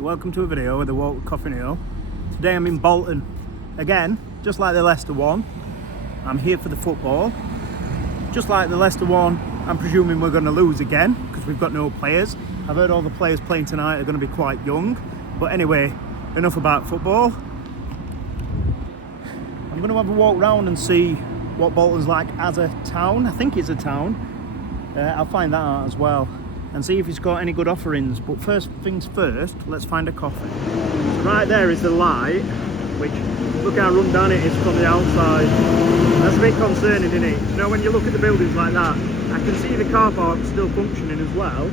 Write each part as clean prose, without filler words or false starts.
So welcome to a video with the Walk with Coffee Neil. Today I'm in Bolton. Again, just like the Leicester one, I'm here for the football. Just like the Leicester one, I'm presuming we're going to lose again because we've got no players. I've heard all the players playing tonight are going to be quite young. But anyway, enough about football. I'm going to have a walk round and see what Bolton's like as a town. I think it's a town. I'll find that out as well and see if it's got any good offerings. But first things first, let's find a coffee. Right there is the light, which look how run down it is from the outside. That's a bit concerning, isn't it? You know, when you look at the buildings like that, I can see the car park still functioning as well,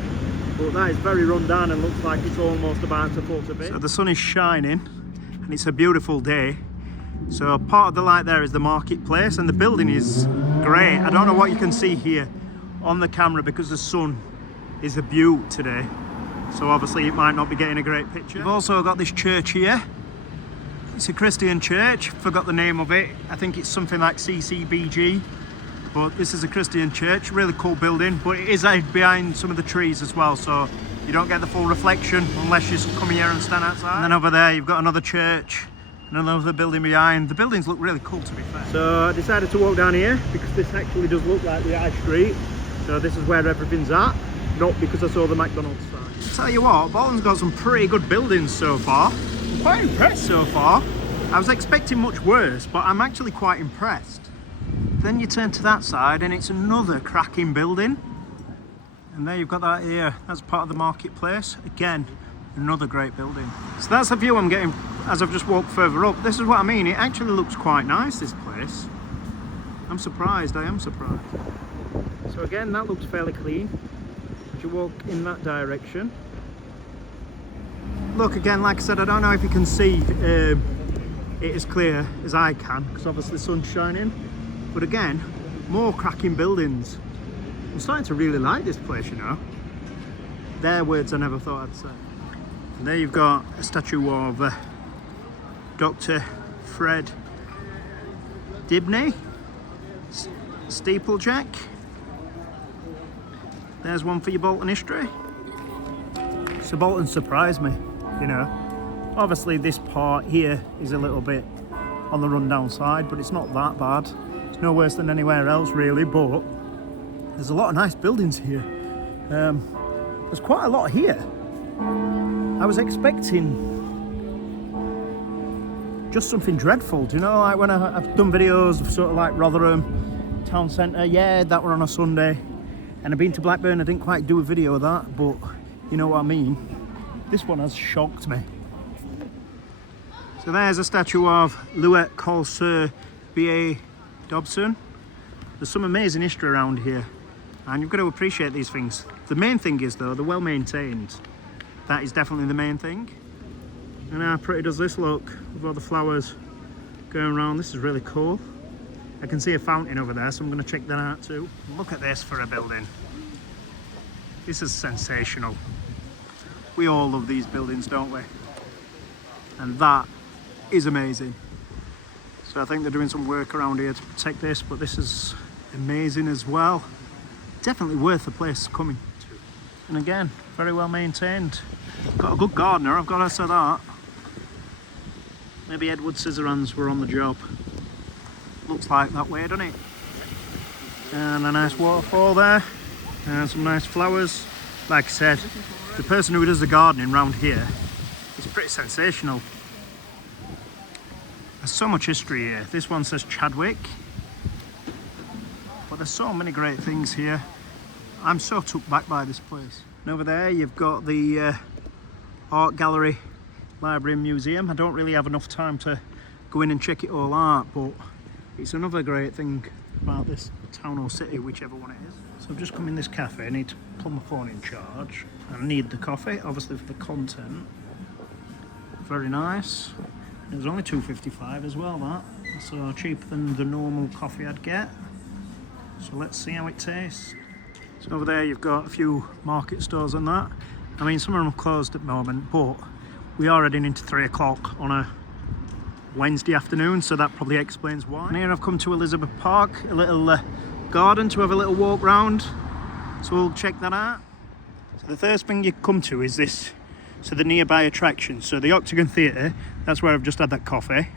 but that is very run down and looks like it's almost about to fall to bits. So the sun is shining and it's a beautiful day. So part of the light there is the marketplace and the building is great. I don't know what you can see here on the camera because the sun is a beaut today. So obviously it might not be getting a great picture. We've also got this church here. It's a Christian church, forgot the name of it. I think it's something like CCBG, but this is a Christian church, really cool building, but it is behind some of the trees as well, so you don't get the full reflection unless you come here and stand outside. And then over there you've got another church, and another building behind. The buildings look really cool, to be fair. So I decided to walk down here because this actually does look like the high street. So this is where everything's at, not because I saw the McDonald's sign. I'll tell you what, Bolton's got some pretty good buildings so far. I'm quite impressed so far. I was expecting much worse, but I'm actually quite impressed. Then you turn to that side and it's another cracking building. And there you've got that here, that's part of the marketplace. Again, another great building. So that's the view I'm getting as I've just walked further up. This is what I mean, it actually looks quite nice, this place. I'm surprised, I am surprised. So again, that looks fairly clean. As you walk in that direction. Look, again, like I said, I don't know if you can see it as clear as I can, because obviously the sun's shining. But again, more cracking buildings. I'm starting to really like this place, you know. They're words I never thought I'd say. And there you've got a statue of Dr. Fred Dibney, steeplejack. There's one for your Bolton history. So Bolton surprised me, you know. Obviously this part here is a little bit on the rundown side, but it's not that bad. It's no worse than anywhere else really, but there's a lot of nice buildings here. There's quite a lot here. I was expecting just something dreadful, do you know, like when I've done videos of sort of like Rotherham town centre, yeah, that were on a Sunday. And I've been to Blackburn, I didn't quite do a video of that, but you know what I mean. This one has shocked me. So there's a statue of Louet Colser B.A. Dobson. There's some amazing history around here, and you've got to appreciate these things. The main thing is though, they're well maintained. That is definitely the main thing. And how pretty does this look with all the flowers going around? This is really cool. I can see a fountain over there, so I'm going to check that out too. Look at this for a building. This is sensational. We all love these buildings, don't we? And that is amazing. So I think they're doing some work around here to protect this, but this is amazing as well. Definitely worth the place coming to. And again, very well maintained. Got a good gardener, I've got to say that. Maybe Edward Scissorhands were on the job. Looks like that way, doesn't it? And a nice waterfall there, and some nice flowers. Like I said, the person who does the gardening around here is pretty sensational. There's so much history here. This one says Chadwick, but there's so many great things here. I'm so took back by this place. And over there you've got the art gallery, library and museum. I don't really have enough time to go in and check it all out, but it's another great thing about this town or city, whichever one it is. So I've just come in this cafe, I need to put my phone in charge. I need the coffee, obviously for the content. Very nice. It was only $2.55 as well, that. So cheaper than the normal coffee I'd get. So let's see how it tastes. So over there you've got a few market stores and that. I mean, some of them are closed at the moment, but we are heading into 3 o'clock on a Wednesday afternoon, so that probably explains why. And here I've come to Elizabeth Park, a little garden to have a little walk round, so we'll check that out. So the first thing you come to is this So the nearby attractions. So the Octagon Theatre, that's where I've just had that coffee.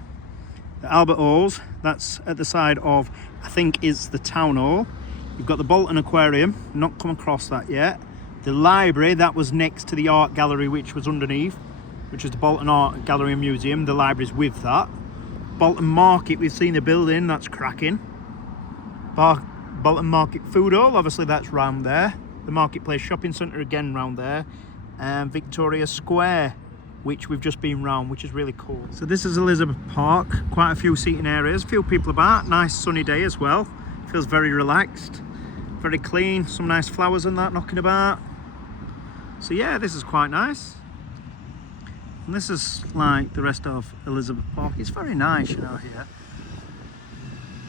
The Albert Halls, that's at the side of, I think it's the Town Hall. You've got the Bolton Aquarium, not come across that yet. The library, that was next to the art gallery, which was underneath, which is the Bolton Art Gallery and Museum. The library's with that. Bolton Market, we've seen the building, that's cracking. Bolton Market Food Hall, obviously that's round there. The Marketplace Shopping Centre again round there. And Victoria Square, which we've just been round, which is really cool. So this is Elizabeth Park, quite a few seating areas, a few people about, nice sunny day as well. Feels very relaxed, very clean, some nice flowers and that knocking about. So yeah, this is quite nice. And this is like the rest of Elizabeth Park. It's very nice, you know, here.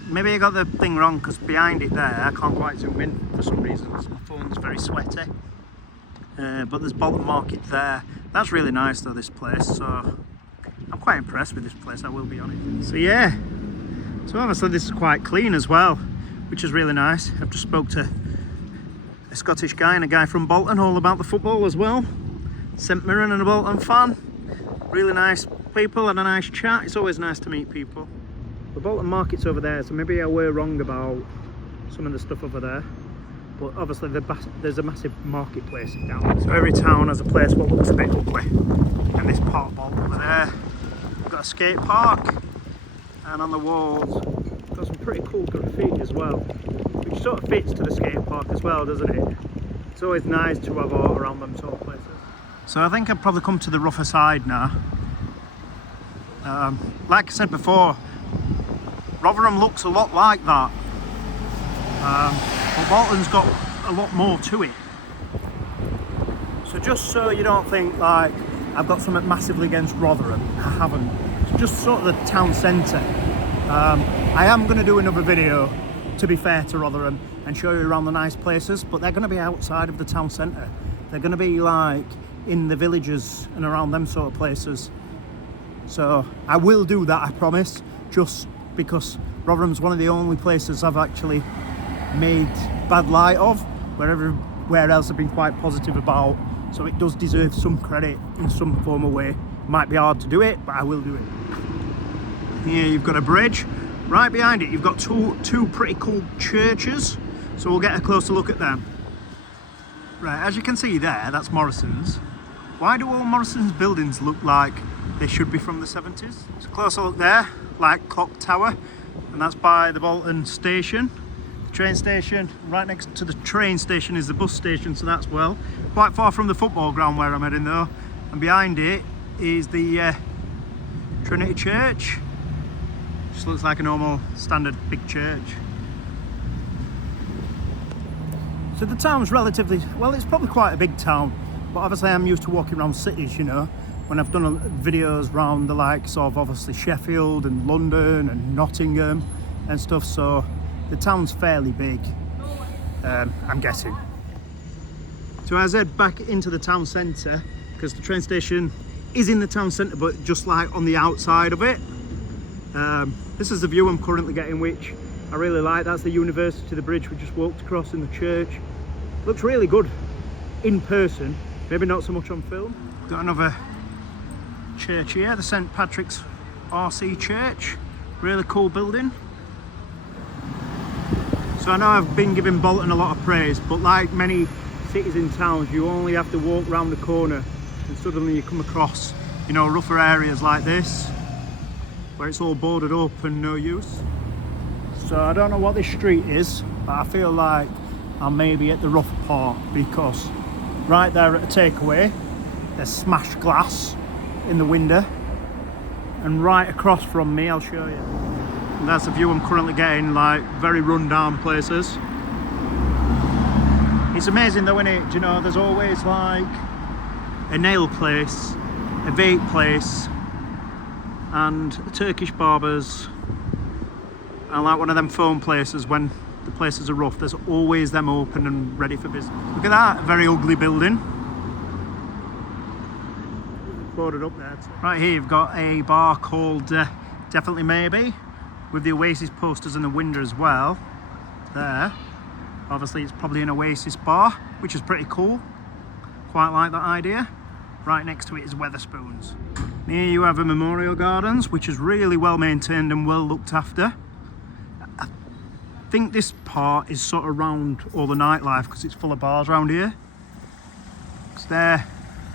Maybe I got the thing wrong because behind it there, I can't quite zoom in for some reason because my phone's very sweaty. But there's Bolton Market there. That's really nice though, this place. So I'm quite impressed with this place, I will be honest. So yeah, so obviously this is quite clean as well, which is really nice. I've just spoke to a Scottish guy and a guy from Bolton all about the football as well. St Mirren and a Bolton fan. Really nice people and a nice chat. It's always nice to meet people. The Bolton Market's over there, so maybe I were wrong about some of the stuff over there. But obviously there's a massive marketplace down. So every town has a place what looks a bit ugly. And this part Bolton over there, we've got a skate park. And on the walls, we've got some pretty cool graffiti as well. Which sort of fits to the skate park as well, doesn't it? It's always nice to have art around them sort of places. So I think I've probably come to the rougher side now. Like I said before, Rotherham looks a lot like that. But Bolton's got a lot more to it. So just so you don't think like I've got something massively against Rotherham, I haven't. It's just sort of the town centre. I am going to do another video, to be fair to Rotherham, and show you around the nice places, but they're going to be outside of the town centre. They're going to be like in the villages and around them sort of places. So I will do that, I promise, just because Rotherham's one of the only places I've actually made bad light of, where everywhere else I've been quite positive about. So it does deserve some credit in some form or way. Might be hard to do it, but I will do it. Here you've got a bridge. Right behind it you've got two pretty cool churches, so we'll get a closer look at them. Right, as you can see there, that's Morrison's. Why do all Morrison's buildings look like they should be from the 70s? It's a closer look there, like Clock Tower, and that's by the Bolton station. The train station, right next to the train station is the bus station, so that's well. Quite far from the football ground where I'm heading though. And behind it is the Trinity Church. Just looks like a normal standard big church. So the town's relatively, well, it's probably quite a big town, but obviously I'm used to walking around cities, you know, when I've done videos around the likes of obviously Sheffield and London and Nottingham and stuff, so the town's fairly big, I'm guessing. So as I head back into the town centre, because the train station is in the town centre, but just like on the outside of it. This is the view I'm currently getting, which I really like. That's the university, the bridge we just walked across, in the church. Looks really good in person, maybe not so much on film. Got another church here, the St Patrick's RC Church. Really cool building. So I know I've been giving Bolton a lot of praise, but like many cities and towns, you only have to walk around the corner and suddenly you come across, you know, rougher areas like this, where it's all boarded up and no use. So I don't know what this street is, but I feel like I'm maybe at the rough part, because right there at the takeaway, there's smashed glass in the window, and right across from me, I'll show you. And that's the view I'm currently getting, like very run down places. It's amazing though, isn't it? You know, there's always like a nail place, a vape place, and a Turkish barbers, and like one of them phone places. When the places are rough, there's always them open and ready for business. Look at that, very ugly building. Boarded up there too. Right here you've got a bar called Definitely Maybe, with the Oasis posters in the window as well. There, obviously it's probably an Oasis bar, which is pretty cool. Quite like that idea. Right next to it is Wetherspoons. Here you have a Memorial Gardens, which is really well maintained and well looked after. I think this part is sort of around all the nightlife because it's full of bars around here. It's there.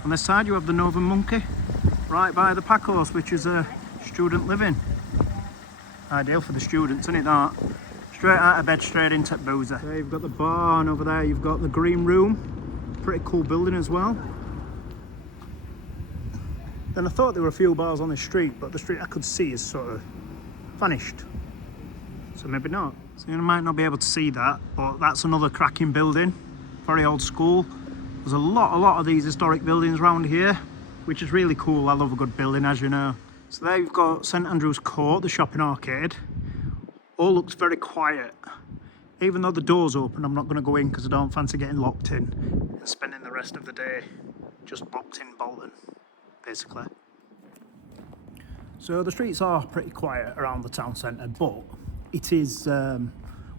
On this side you have the Northern Monkey, right by the pack horse, which is a student living. Ideal for the students, isn't it that? Straight out of bed, straight into boozer. There you've got the bar, and over there you've got the green room. Pretty cool building as well. Then I thought there were a few bars on the street, but the street I could see is sort of vanished. So maybe not. So you might not be able to see that, but that's another cracking building. Very old school. There's a lot of these historic buildings around here, which is really cool. I love a good building, as you know. So there you've got St Andrew's Court, the shopping arcade. All looks very quiet. Even though the door's open, I'm not going to go in because I don't fancy getting locked in and spending the rest of the day just locked in Bolton, basically. So the streets are pretty quiet around the town centre, but it is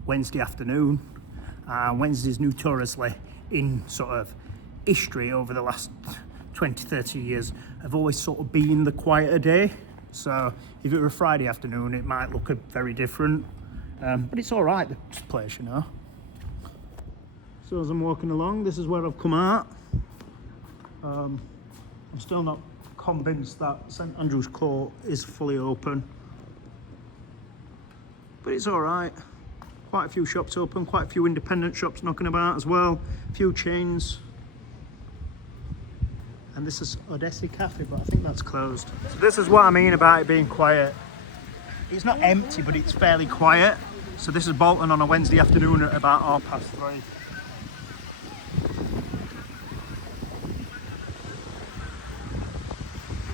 Wednesday afternoon. Wednesday's notoriously in sort of history over the last 20-30 years have always sort of been the quieter day. So if it were a Friday afternoon, it might look very different, but it's all right, this place, you know. So as I'm walking along, this is where I've come out. I'm still not convinced that St Andrew's Court is fully open, but it's all right. Quite a few shops open, quite a few independent shops knocking about as well, a few chains. And this is Odessa Cafe, but I think that's closed. So this is what I mean about it being quiet. It's not empty, but it's fairly quiet. So this is Bolton on a Wednesday afternoon at about 3:30.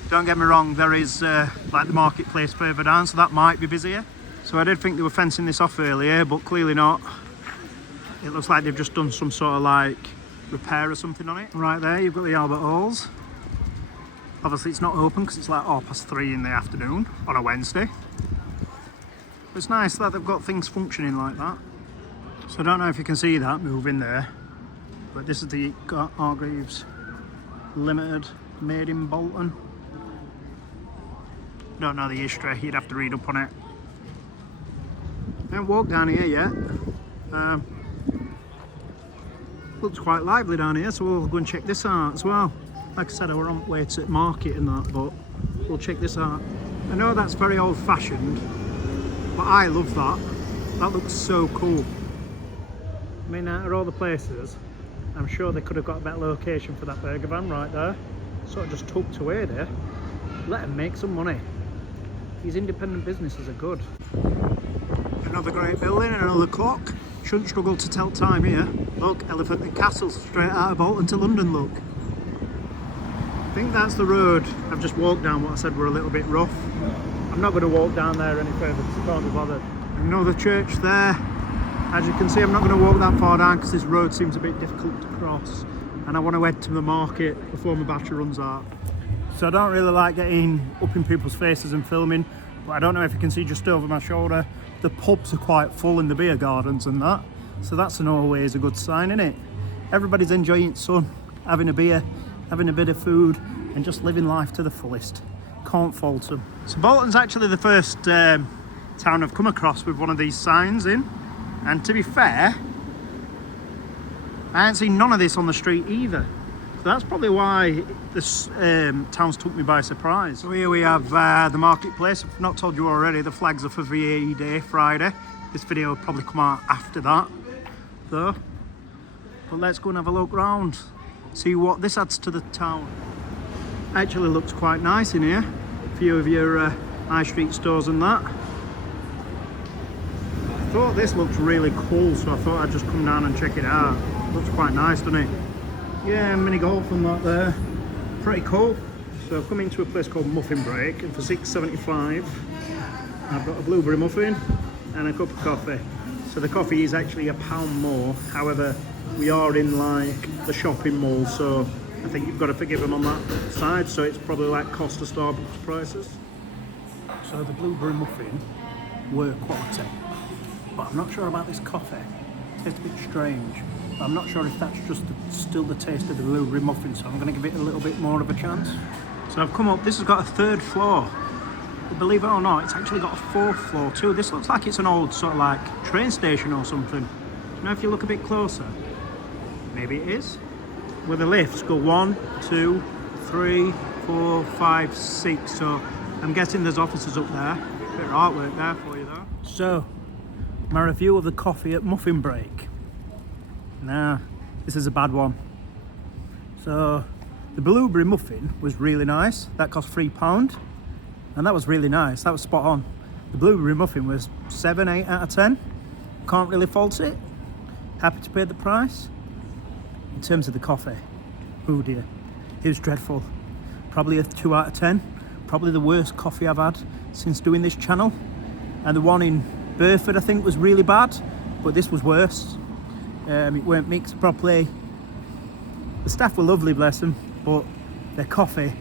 Don't get me wrong, there is like the marketplace further down, so that might be busier. So I did think they were fencing this off earlier, but clearly not. It looks like they've just done some sort of like repair or something on it. Right there you've got the Albert Halls. Obviously it's not open because it's like 3:30 in the afternoon on a Wednesday. But it's nice that they've got things functioning like that. So I don't know if you can see that moving there, but this is the Hargreaves Limited, made in Bolton. Don't know the history, you'd have to read up on it. I haven't walked down here yet. Looks quite lively down here, so we'll go and check this out as well. Like I said, I were on the way to market and that, but we'll check this out. I know that's very old fashioned, but I love that. That looks so cool. I mean, out of all the places, I'm sure they could have got a better location for that burger van right there. Sort of just tucked away there. Let them make some money. These independent businesses are good. Another great building and another clock. Shouldn't struggle to tell time here. Look, Elephant and Castle, straight out of Bolton to London, look. I think that's the road. I've just walked down what I said were a little bit rough. I'm not going to walk down there any further because I can't be bothered. Another church there. As you can see, I'm not going to walk that far down because this road seems a bit difficult to cross. And I want to head to the market before my battery runs out. So I don't really like getting up in people's faces and filming, but I don't know if you can see just over my shoulder, the pubs are quite full in the beer gardens and that. So that's in always a good sign, isn't it? Everybody's enjoying the sun, having a beer, having a bit of food, and just living life to the fullest. Can't fault them. So Bolton's actually the first town I've come across with one of these signs in. And to be fair, I haven't seen none of this on the street either. So that's probably why this town's took me by surprise. So here we have the marketplace. I've not told you already, the flags are for VAE Day, Friday. This video will probably come out after that, though. But let's go and have a look round, see what this adds to the town. Actually looks quite nice in here. A few of your high street stores and that. I thought this looked really cool, so I thought I'd just come down and check it out. Looks quite nice, doesn't it? Yeah, mini golf and that there. Pretty cool. So I've come into a place called Muffin Break, and for $6.75 I've got a blueberry muffin and a cup of coffee. So the coffee is actually £1 more. However, we are in like the shopping mall, so I think you've got to forgive them on that side. So it's probably like cost of Starbucks prices. So the blueberry muffin were quality, but I'm not sure about this coffee. It tastes a bit strange. I'm not sure if that's just still the taste of the blueberry muffin, so I'm going to give it a little bit more of a chance. So I've come up, this has got a 3rd floor. But believe it or not, it's actually got a 4th floor too. This looks like it's an old sort of like train station or something. You know, if you look a bit closer, maybe it is. Where the lifts go 1, 2, 3, 4, 5, 6. So I'm guessing there's offices up there. Bit of artwork there for you though. So, my review of the coffee at Muffin Break. Nah, this is a bad one. So, the blueberry muffin was really nice. That cost £3. And that was really nice. That was spot on. The blueberry muffin was 7, 8 out of 10. Can't really fault it. Happy to pay the price. In terms of the coffee, oh dear, it was dreadful. Probably a 2 out of 10. Probably the worst coffee I've had since doing this channel. And the one in Burford I think was really bad, but this was worse. It weren't mixed properly. The staff were lovely, bless them, but their coffee,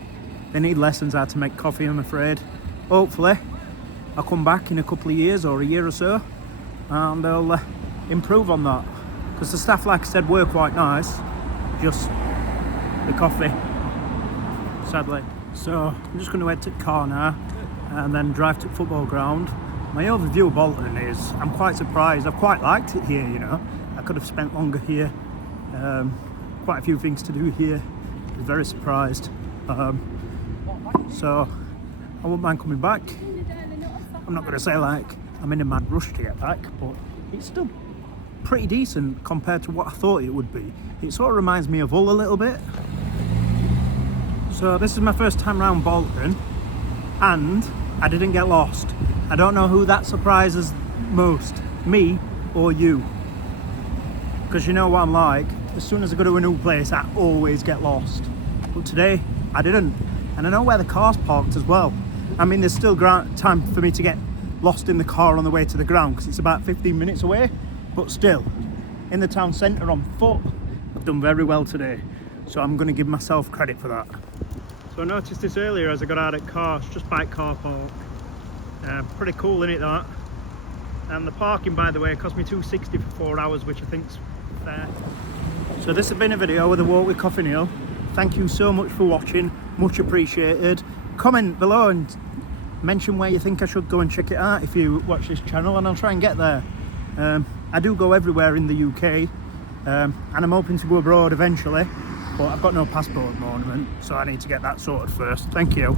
they need lessons how to make coffee, I'm afraid. Hopefully I'll come back in a couple of years or a year or so and they'll improve on that, because the staff, like I said, were quite nice, just the coffee, sadly. So I'm just going to head to the car now and then drive to the football ground. My overview of Bolton is, I'm quite surprised. I've quite liked it here, you know. I could have spent longer here. Quite a few things to do here. I was very surprised. So I wouldn't mind coming back. I'm not going to say like I'm in a mad rush to get back, but it's still pretty decent compared to what I thought it would be. It sort of reminds me of Hull a little bit. So this is my first time around Bolton and I didn't get lost. I don't know who that surprises most, me or you. Because you know what I'm like, as soon as I go to a new place I always get lost. But today I didn't. And I know where the car's parked as well. I mean, there's still time for me to get lost in the car on the way to the ground because it's about 15 minutes away. But still, in the town centre on foot, I've done very well today. So I'm going to give myself credit for that. So I noticed this earlier as I got out of the car, it's just by car park. Pretty cool, innit, that? And the parking, by the way, cost me $2.60 for 4 hours, which I think's fair. So this has been a video with a walk with Coffee Neil. Thank you so much for watching, much appreciated. Comment below and mention where you think I should go and check it out if you watch this channel, and I'll try and get there. I do go everywhere in the UK, and I'm hoping to go abroad eventually, but I've got no passport at the moment, so I need to get that sorted first. Thank you.